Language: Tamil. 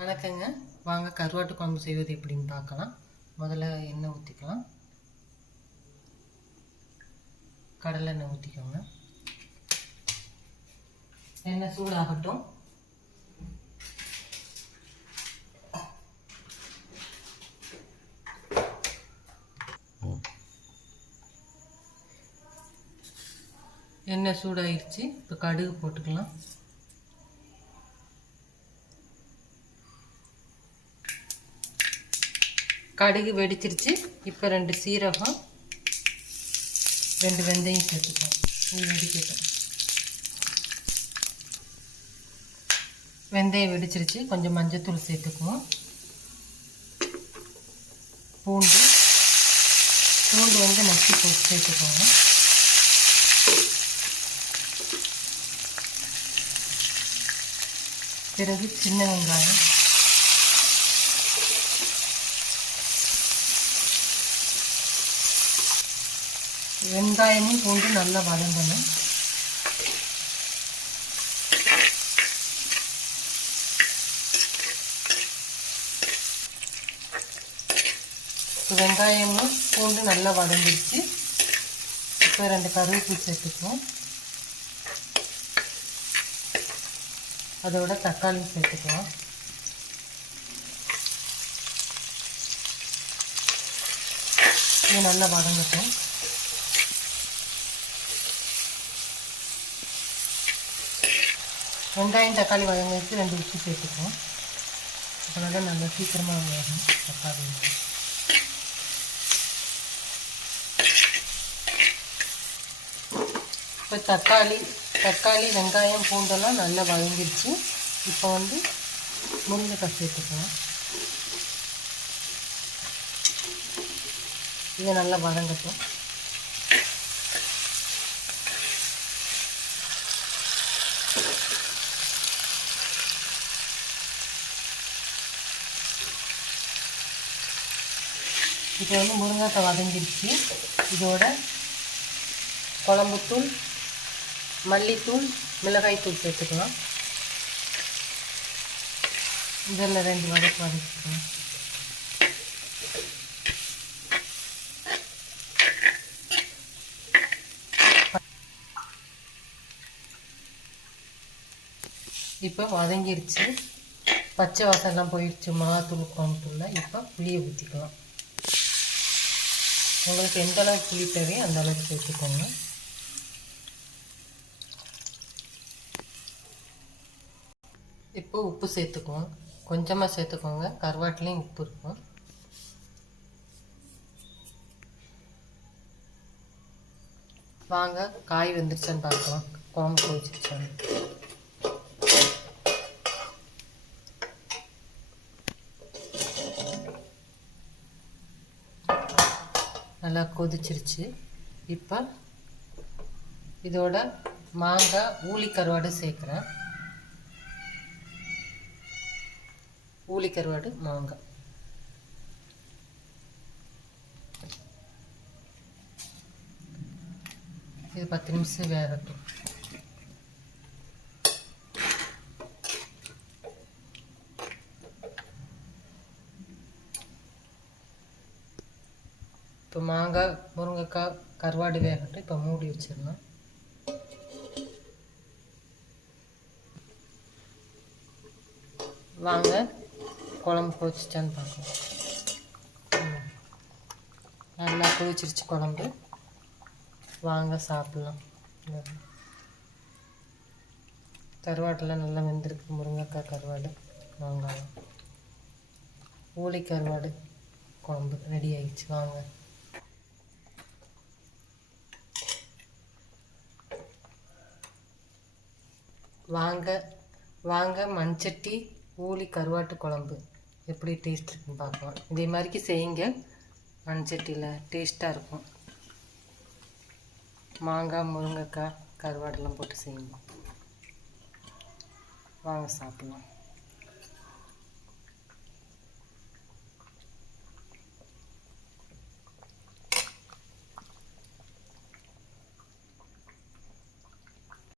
வணக்கங்க. வாங்க கருவாட்டு குழம்பு செய்வது எப்படின்னு பார்க்கலாம். முதல்ல எண்ணெய் ஊற்றிக்கலாம். கடலை எண்ணெய் ஊற்றிக்கோங்க. எண்ணெய் சூடாகட்டும். எண்ணெய் சூடாகிடுச்சு. இப்போ கடுகு போட்டுக்கலாம். கடுகு வெடிச்சிருச்சு. இப்போ 2 சீரகம் 2 வெந்தயம் சேர்த்துக்கலாம். இது வெடிக்கட்டும். வெந்தயம் வெடிச்சிருச்சு. கொஞ்சம் மஞ்சத்தூள் சேர்த்துக்குவோம். பூண்டு வந்து நச்சு போட்டு சேர்த்துக்கோங்க. பிறகு சின்ன வெங்காயம், வெங்காயமும் பூண்டு நல்லா வதங்கணும். வெங்காயமும் பூண்டு நல்லா வதங்கிடுச்சு. இப்போ 2 கருவேப்பிலை சேர்த்துக்குவோம். அதோட தக்காளி சேர்த்துக்கலாம். இது நல்லா வதங்கட்டும். வெங்காயம் தக்காளி வதங்கிட்டு 2 உப்பு சேர்த்துக்குவோம். அதனால நல்லா சீக்கிரமாக வேகும் தக்காளி. இப்போ தக்காளி வெங்காயம் பூண்டெல்லாம் நல்லா வதங்கிடுச்சு. இப்போ வந்து முருங்கைக்காய் சேர்த்துக்கலாம். இதை நல்லா வதங்கட்டும். இப்போ வந்து முருங்கைக்காய் வதங்கிடுச்சு. இதோட குழம்புத்தூள், மல்லித்தூள், மிளகாய்த்தூள் சேர்த்துக்கலாம். இதில் 2 வதக்கிக்கலாம். இப்போ வதங்கிடுச்சு. பச்சை வாசம்லாம் போயிடுச்சு. மிளகாத்தூள் குழம்புத்தூளில் இப்போ புளியை ஊற்றிக்கலாம். உங்களுக்கு எந்த அளவுக்கு புளி தேவையோ அந்த அளவுக்கு சேர்த்துக்கோங்க. இப்போ உப்பு சேர்த்துக்குவோம். கொஞ்சமாக சேர்த்துக்கோங்க. கருவாட்டிலையும் உப்பு இருக்கும். வாங்க காய் வெந்துருச்சான்னு பார்க்கலாம். குழம்பு கொதிச்சிருச்சான்னு. நல்லா கொதிச்சிருச்சு. இப்போ இதோட மாங்காய் ஊளி கருவாடு சேர்க்குறேன். ஊளி கருவாடு மாங்காய் இது 10 நிமிஷம் வேகட்டும். இப்போ மாங்காய் முருங்கைக்காய் கருவாடு வேகட்டும். இப்போ மூடி வச்சிடலாம். வாங்க குழம்பு கொதிச்சிச்சான்னு பார்க்கலாம். நல்லா கொதிச்சிருச்சு குழம்பு. வாங்க சாப்பிட்லாம். கருவாட்டெல்லாம் நல்லா வெந்திருக்கு. முருங்கைக்காய் கருவாடு மாங்காய் ஊளி கருவாடு குழம்பு ரெடி ஆயிடுச்சு. வாங்க வாங்க வாங்க மண்சட்டி ஊளி கருவாட்டு குழம்பு எப்படி டேஸ்ட் இருக்குன்னு பார்க்கலாம். இதே மாதிரிக்கு செய்யுங்க. மண்சட்டியில் டேஸ்ட்டாக இருக்கும். மாங்காய் முருங்கைக்காய் கருவாடெல்லாம் போட்டு செய்யுங்க. வாங்க சாப்பிட்லாம்.